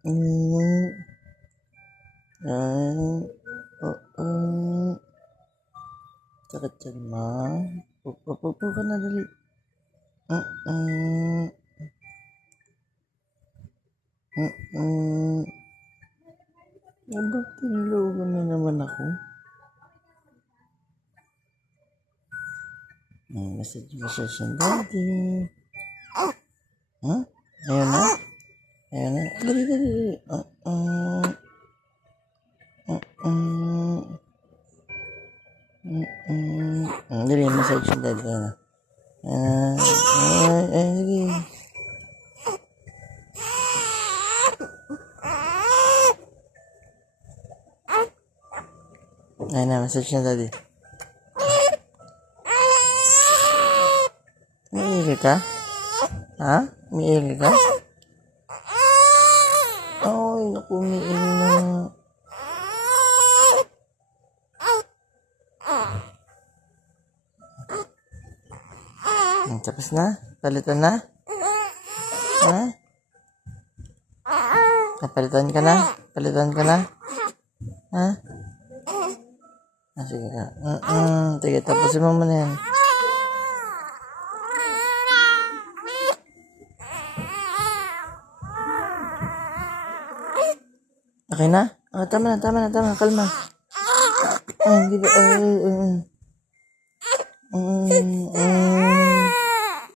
Mm, ay, oo. Sakit yan, ma. Pupo ka na, dali. Mm, mm. Aba, tinulugan na naman ako. Message yung daddy. Huh? Ayun na? Ayun na? Dali, dali. Dali, message yung daddy. Ayun na. Dali. Ayun na, message yung daddy. Umiili ka? Ha? Umiili ka? Ay, naku, umiili na. Tapos na? Palitan na? Ha? Napalitan ka na? Palitan ka na? Ha? Sige ka. Sige, tapusin mo muna yan. Okay na? Tama na. Kalma. Hindi ba?